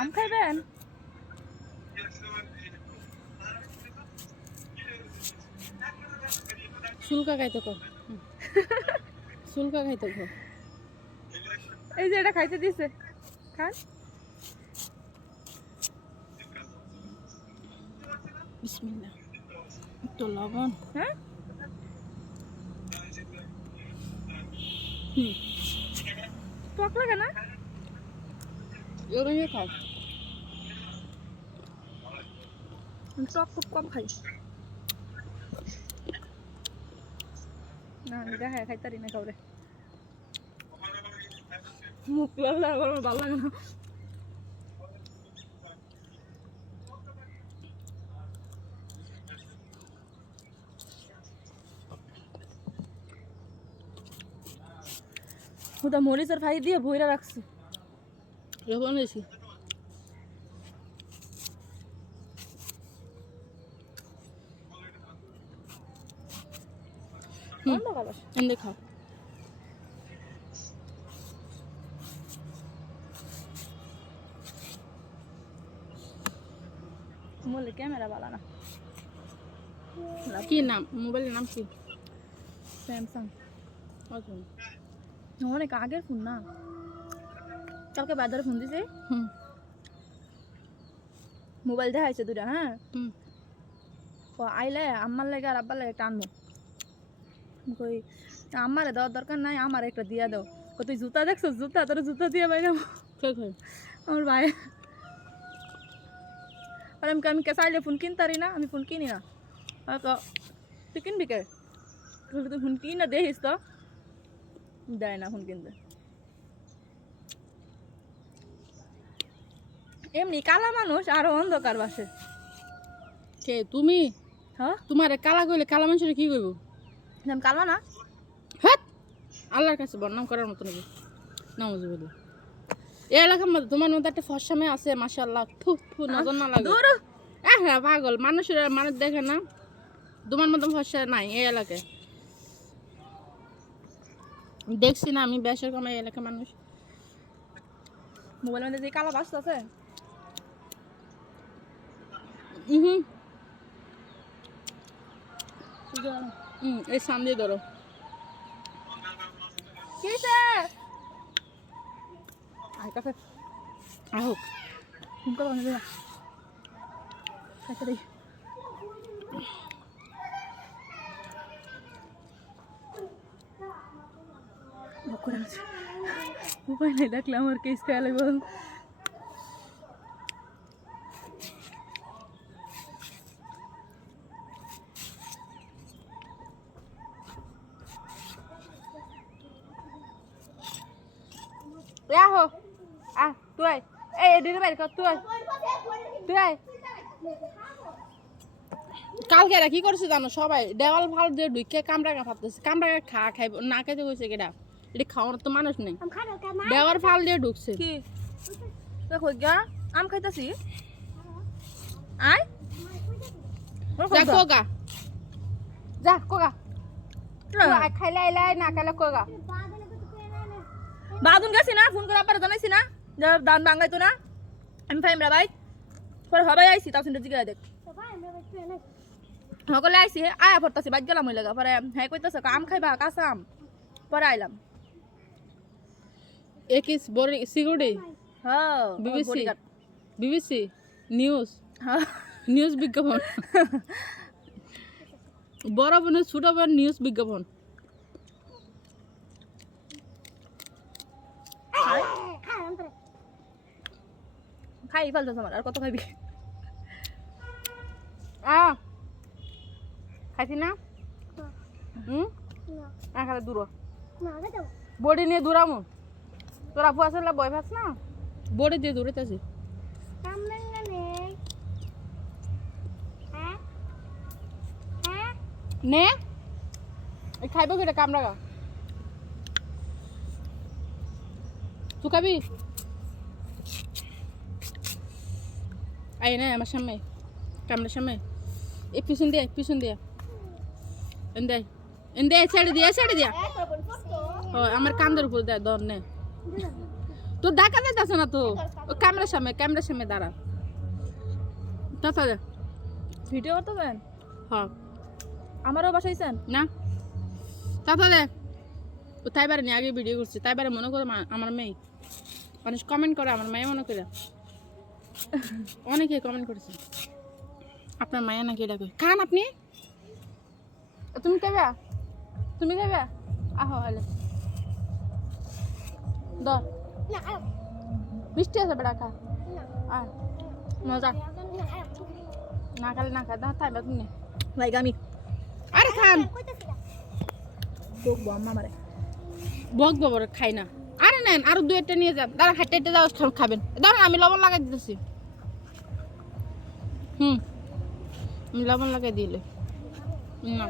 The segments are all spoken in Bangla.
আম খাইবেন? চুলকা খাইতে কো চুলকা খাইতে কো এই যে এটা খাইতে দিছে, খান। বিসমিল্লাহ। একটু লবণ। হ্যাঁ, টক লাগে না? এগুলো খাও। আমি টক খুব কম খাই। না দেখা খাইতারি না কাউরে, মুখ লাল আমার ভালো লাগে না। ওটা মরিচের ফাই দিয়ে ভইরা রাখছি। লবণ বেশি। এনে খাও। বলে ক্যামেরা ভালো না। কি নাম মোবাইলের নাম কি? স্যামসাং। আচ্ছা। অনেক আগের ফোন না, কালকে বাজারে ফোন দিছে। মোবাইল দেখাইছে দুটা। হ্যাঁ, ও আইলে আম্মার লাগে আর আব্বার লাগে একটা আনবো। কই আমারে দেওয়ার দরকার নাই, আমার একটা দিয়া দাও। তুই জুতা দেখছো? জুতা তোর জুতা দিয়ে বাইরে আমার ভাই। আর আমি চাইলে ফোন কিনতারি না, আমি ফোন কিনি না। তুই কিনবি কে? তুই ফোন কিন না দেখিস তো, দেয় না ফোন কিনতে। এমনি কালা মানুষ আরো অন্ধকার বাসে। কে তুমি? হ্যাঁ, তোমার কালা কইলে কালা মানুষের কি কইব? আমি কালা না। হ্যাঁ, আল্লাহর কাছে বদনাম করার মতো নাকি? নাউজুবিল্লাহ। এই এলাকার মধ্যে তোমার মধ্যে একটা ফর্সা মেয়ে আছে, মাশাআল্লাহ। থু থু, নজর না লাগে। হ্যাঁ পাগল, মানুষের মানুষ দেখে না। তোমার মতো ফর্সা নাই এই এলাকায়, দেখছি না আমি। বেশর কম এই এলাকার মানুষ। মোবাইলের মধ্যে যে কালা বাস আছে। এই সামনে ধরো। কিসে আই কাছে আহো। ফোন করো না দেয়া কাছে দেই। বকরা আছে, উপায় নাই, দেখলে আমার কেস খেয়াল হইব। আহো তুই আয়। এই দিদি বাইরে তুই আয়, তুই আয়। কালকে এরা কি করছে জানো? সবাই দেওয়াল ফাল দিয়ে ঢুকে কামড়া ফাটতেছে। কামড়া খাইব না, খাইতে কইছে কেডা? এটা খাওয়ার তো মানুষ নেই। দেওয়াল ফাল দিয়ে ঢুকছে। কি দেখো গা আম খাইতাছি। আয় যা কোগা, যা কোগা। খাইলে আইলাই, না খাইলে কোগা। বাদুন গেছি না, ফোন করে আবার জানাইছি না যে দান ভাঙাইতো না। আমি ফাইমরা ভাই পরে সবাই আইছি, তাও শুনতে জিজ্ঞাসা দেখ সকলে আইছি। আয়া পড়তাছি বাইক গেলাম ওই লাগা। পরে হ্যাঁ কইতেছে আম খাইবা, কাঁচা আম। পরে আইলাম। একিস বড় সিগুড়ি। হ্যাঁ, বিবিসি, বিবিসি নিউজ, হ্যাঁ নিউজ বিজ্ঞাপন। বড় বোনের ছোট বোন নিউজ বিজ্ঞাপন। খাই ফেলতেছ আমার, আর কত খাইবি? খাইছি না? না খালে দূর বডি নিয়ে দূরামু। তোরা ফুয়া আসলে বই ভাস না, বডি দিয়ে দূরেতেছি। নে খাইব কেটে কামড়া গা। তুই খাবি? আয় না আমার সামনে, কামড়ার সামনে। এই পিছন দিয়ে, পিছন দিয়ে এন্দে এন্দে ছেড়ে দিয়া, ছেড়ে দিয়া। ও আমার কান্দের উপর দেয় দর নে। তো দেখা যাইতেছে না তো ও ক্যামেরার সামনে দাঁড়া তাহলে ভিডিও করতে দেন হ্যাঁ আমারও বাসাইছেন না তাহলে ও তাই বারে নিয়ে আগে ভিডিও করছে তাই বারে মনে করে আমার মেয়ে মানুষ কমেন্ট করে আমার মেয়ে মনে করে অনেকে কমেন্ট করেছে আপনার মায়া নাকি এটা কই খান আপনি তুমি খাইবা আহো হলে দর মিষ্টি আছে বেড়া খা মজা না খালে না খা দাও তাই বা তুমি ভাই আমি আরে খান বকবো আম্মা আমারে বক বাবার খাই না আরে নেন আরো দু একটা নিয়ে যান দাঁড়া হাঁটতে হাঁটতে যাও খাবেন দাঁড়ান আমি লবণ লাগাই দিতেছি আমি লবণ লাগাই দিলে না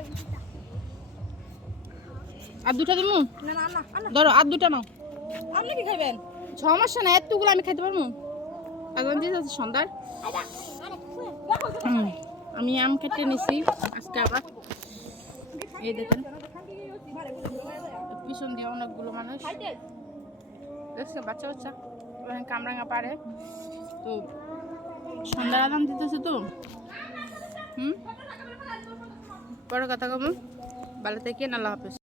আর দুটা দিমু না না না না ধরো আর দুটা নাও আপনি কি খাইবেন সমস্যা না এতগুলো আমি খাইতে পারবো আজান দিয়ে যাচ্ছে সন্ধ্যার আমি আম কেটে নিছি আজকে আবার এই দেখেন পিছন দিয়ে অনেকগুলো মানুষ দেখছে বাচ্চা বাচ্চা ওখানে কামরাঙা পারে তো সন্ধ্যার আদান দিতেছে তো বড় কথা কম ভালো থেকে আল্লাহ হাফেজ